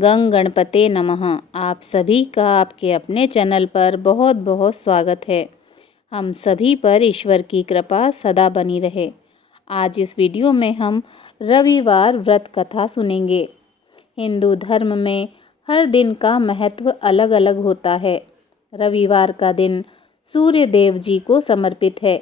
गंग गणपते नमः। आप सभी का आपके अपने चैनल पर बहुत बहुत स्वागत है। हम सभी पर ईश्वर की कृपा सदा बनी रहे। आज इस वीडियो में हम रविवार व्रत कथा सुनेंगे। हिंदू धर्म में हर दिन का महत्व अलग अलग होता है। रविवार का दिन सूर्य देव जी को समर्पित है।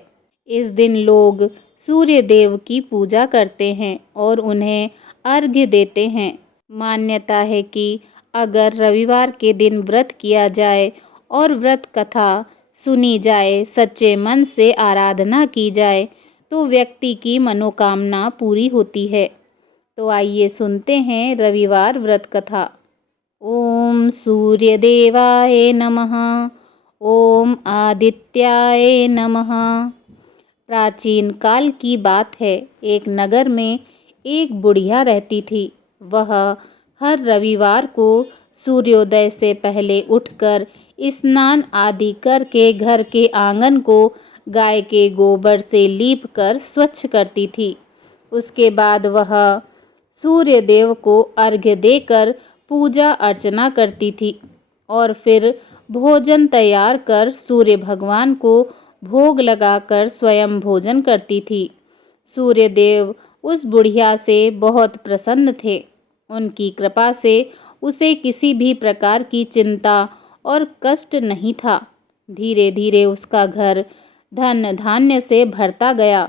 इस दिन लोग सूर्य देव की पूजा करते हैं और उन्हें अर्घ्य देते हैं। मान्यता है कि अगर रविवार के दिन व्रत किया जाए और व्रत कथा सुनी जाए, सच्चे मन से आराधना की जाए तो व्यक्ति की मनोकामना पूरी होती है। तो आइए सुनते हैं रविवार व्रत कथा। ओम सूर्य देवाय नमः। ओम आदित्याय नमः। प्राचीन काल की बात है। एक नगर में एक बुढ़िया रहती थी। वह हर रविवार को सूर्योदय से पहले उठकर स्नान आदि करके घर के आंगन को गाय के गोबर से लीपकर स्वच्छ करती थी। उसके बाद वह सूर्य देव को अर्घ्य देकर पूजा अर्चना करती थी और फिर भोजन तैयार कर सूर्य भगवान को भोग लगाकर स्वयं भोजन करती थी। सूर्य देव उस बुढ़िया से बहुत प्रसन्न थे। उनकी कृपा से उसे किसी भी प्रकार की चिंता और कष्ट नहीं था। धीरे धीरे उसका घर धन धान्य से भरता गया।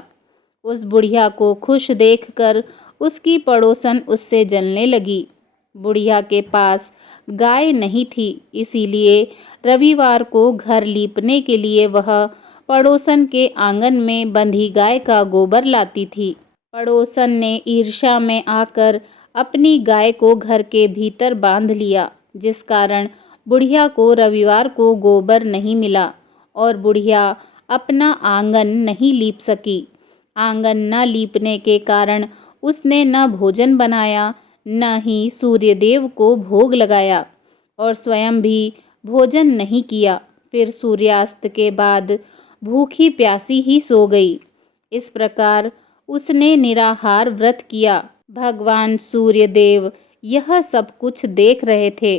उस बुढ़िया को खुश देखकर उसकी पड़ोसन उससे जलने लगी। बुढ़िया के पास गाय नहीं थी, इसीलिए रविवार को घर लीपने के लिए वह पड़ोसन के आंगन में बंधी गाय का गोबर लाती थी। पड़ोसन ने ईर्ष्या में आकर अपनी गाय को घर के भीतर बांध लिया, जिस कारण बुढ़िया को रविवार को गोबर नहीं मिला और बुढ़िया अपना आंगन नहीं लीप सकी। आंगन न लीपने के कारण उसने न भोजन बनाया, न ही सूर्यदेव को भोग लगाया और स्वयं भी भोजन नहीं किया। फिर सूर्यास्त के बाद भूखी प्यासी ही सो गई। इस प्रकार उसने निराहार व्रत किया। भगवान सूर्यदेव यह सब कुछ देख रहे थे।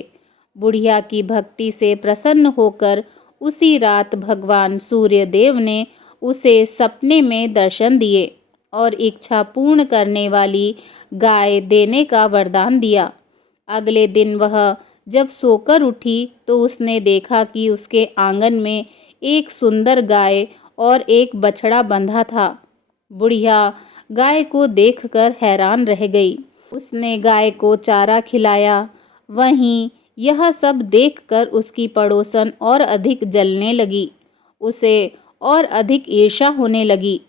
बुढ़िया की भक्ति से प्रसन्न होकर उसी रात भगवान सूर्यदेव ने उसे सपने में दर्शन दिए और इच्छा पूर्ण करने वाली गाय देने का वरदान दिया। अगले दिन वह जब सोकर उठी तो उसने देखा कि उसके आंगन में एक सुंदर गाय और एक बछड़ा बंधा था। बुढ़िया गाय को देखकर हैरान रह गई। उसने गाय को चारा खिलाया। वहीं यह सब देखकर उसकी पड़ोसन और अधिक जलने लगी। उसे और अधिक ईर्ष्या होने लगी।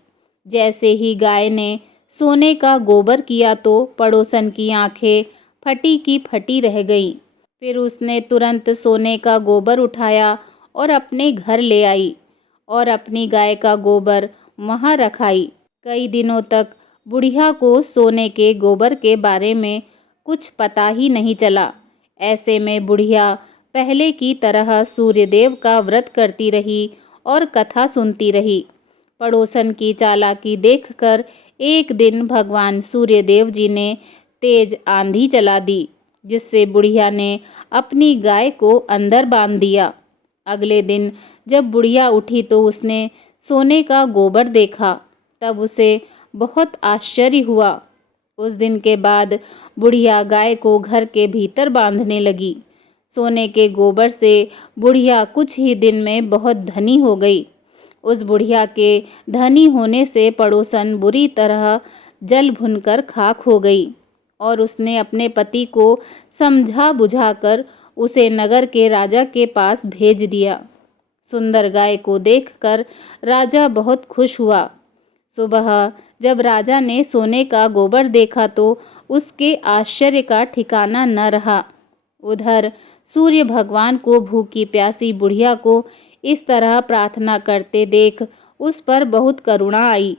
जैसे ही गाय ने सोने का गोबर किया तो पड़ोसन की आंखें फटी की फटी रह गईं। फिर उसने तुरंत सोने का गोबर उठाया और अपने घर ले आई और अपनी गाय का गोबर वहाँ रखाई। कई दिनों तक बुढ़िया को सोने के गोबर के बारे में कुछ पता ही नहीं चला। ऐसे में बुढ़िया पहले की तरह सूर्यदेव का व्रत करती रही और कथा सुनती रही। पड़ोसन की चालाकी देखकर एक दिन भगवान सूर्यदेव जी ने तेज आंधी चला दी, जिससे बुढ़िया ने अपनी गाय को अंदर बांध दिया। अगले दिन जब बुढ़िया उठी तो उसने सोने का गोबर देखा। तब उसे बहुत आश्चर्य हुआ। उस दिन के बाद बुढ़िया गाय को घर के भीतर बांधने लगी। सोने के गोबर से बुढ़िया कुछ ही दिन में बहुत धनी हो गई। उस बुढ़िया के धनी होने से पड़ोसन बुरी तरह जल भुनकर खाक हो गई और उसने अपने पति को समझा बुझाकर उसे नगर के राजा के पास भेज दिया। सुंदर गाय को देखकर राजा बहुत खुश हुआ। सुबह जब राजा ने सोने का गोबर देखा तो उसके आश्चर्य का ठिकाना न रहा। उधर सूर्य भगवान को भूखी प्यासी बुढ़िया को इस तरह प्रार्थना करते देख उस पर बहुत करुणा आई।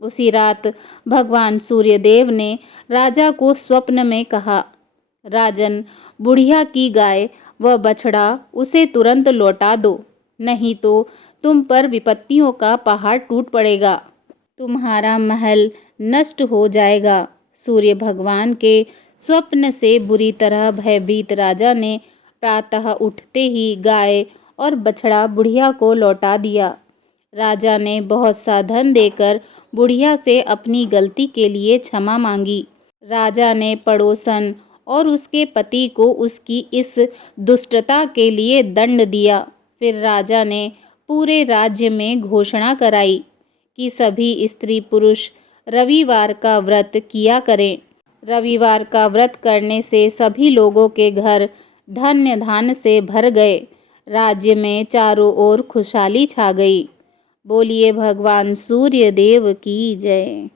उसी रात भगवान सूर्यदेव ने राजा को स्वप्न में कहा, राजन, बुढ़िया की गाय व बछड़ा उसे तुरंत लौटा दो, नहीं तो तुम पर विपत्तियों का पहाड़ टूट पड़ेगा। तुम्हारा महल नष्ट हो जाएगा। सूर्य भगवान के स्वप्न से बुरी तरह भयभीत राजा ने प्रातः उठते ही गाय और बछड़ा बुढ़िया को लौटा दिया। राजा ने बहुत सा धन देकर बुढ़िया से अपनी गलती के लिए क्षमा मांगी। राजा ने पड़ोसन और उसके पति को उसकी इस दुष्टता के लिए दंड दिया। फिर राजा ने पूरे राज्य में घोषणा कराई कि सभी स्त्री पुरुष रविवार का व्रत किया करें। रविवार का व्रत करने से सभी लोगों के घर धन्य धान्य से भर गए। राज्य में चारों ओर खुशहाली छा गई। बोलिए भगवान सूर्य देव की जय।